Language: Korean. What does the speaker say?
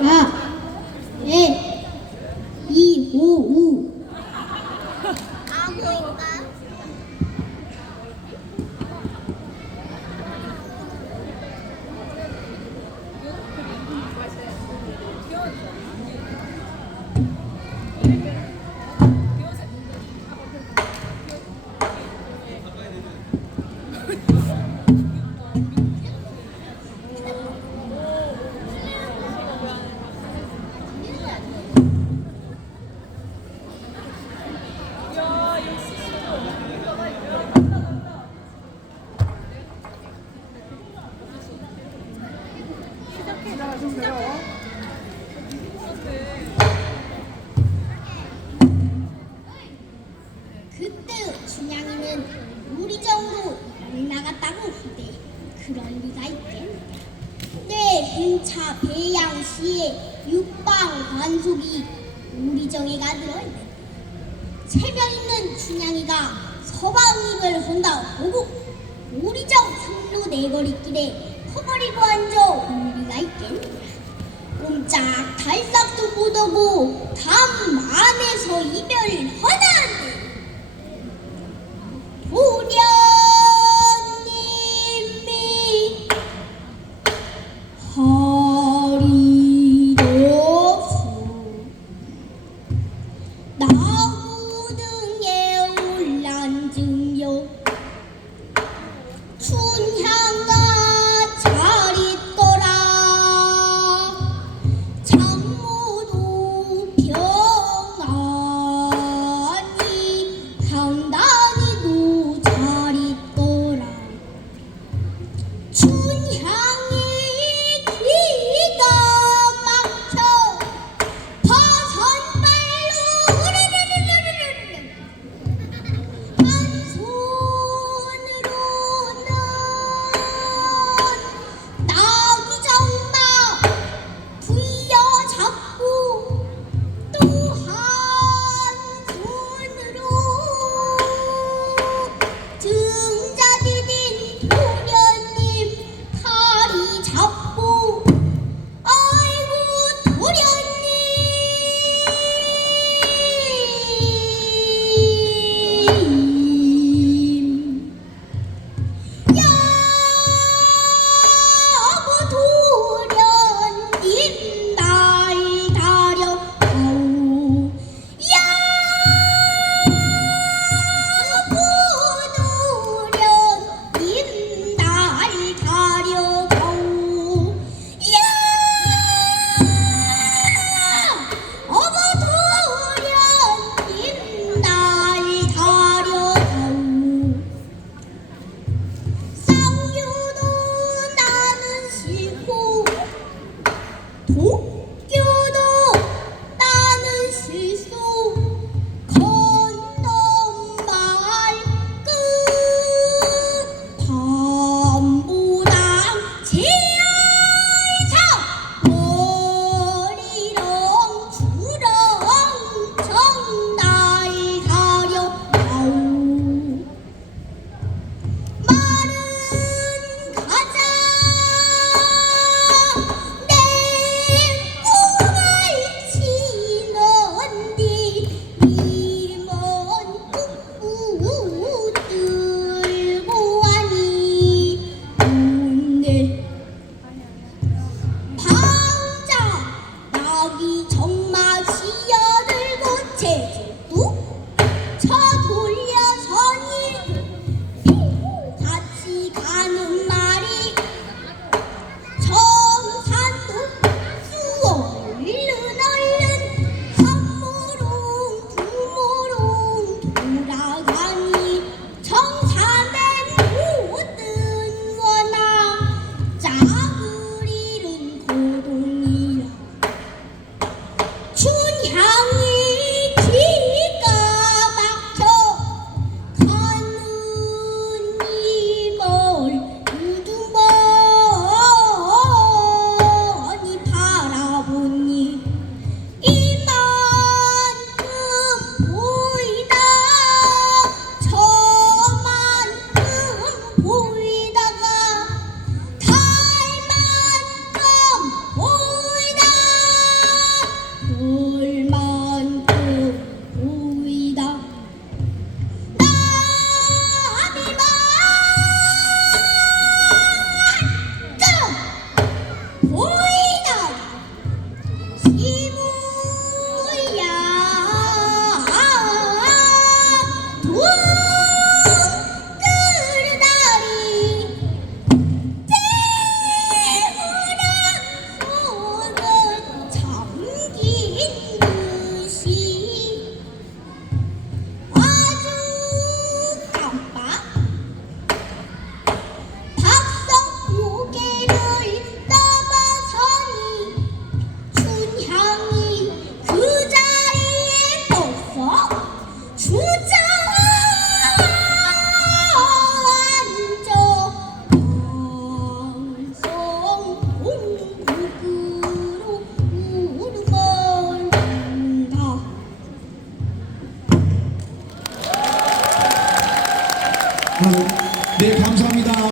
Mm. 그럴 리가 있겠느냐. 내 행차 배양 시에 육방 관속이 우리 정에가 들어있는데 새벽 있는 춘향이가 서방입을 한다 보고 우리 정 상로 내거리길에 커버리고 앉아 올 리가 있겠느냐. 옴짝 달싹도 못 하고 담 안에서 이별하나니 도 나 aqui 정마 지어들고 제주도 저 돌려서니 같이 가는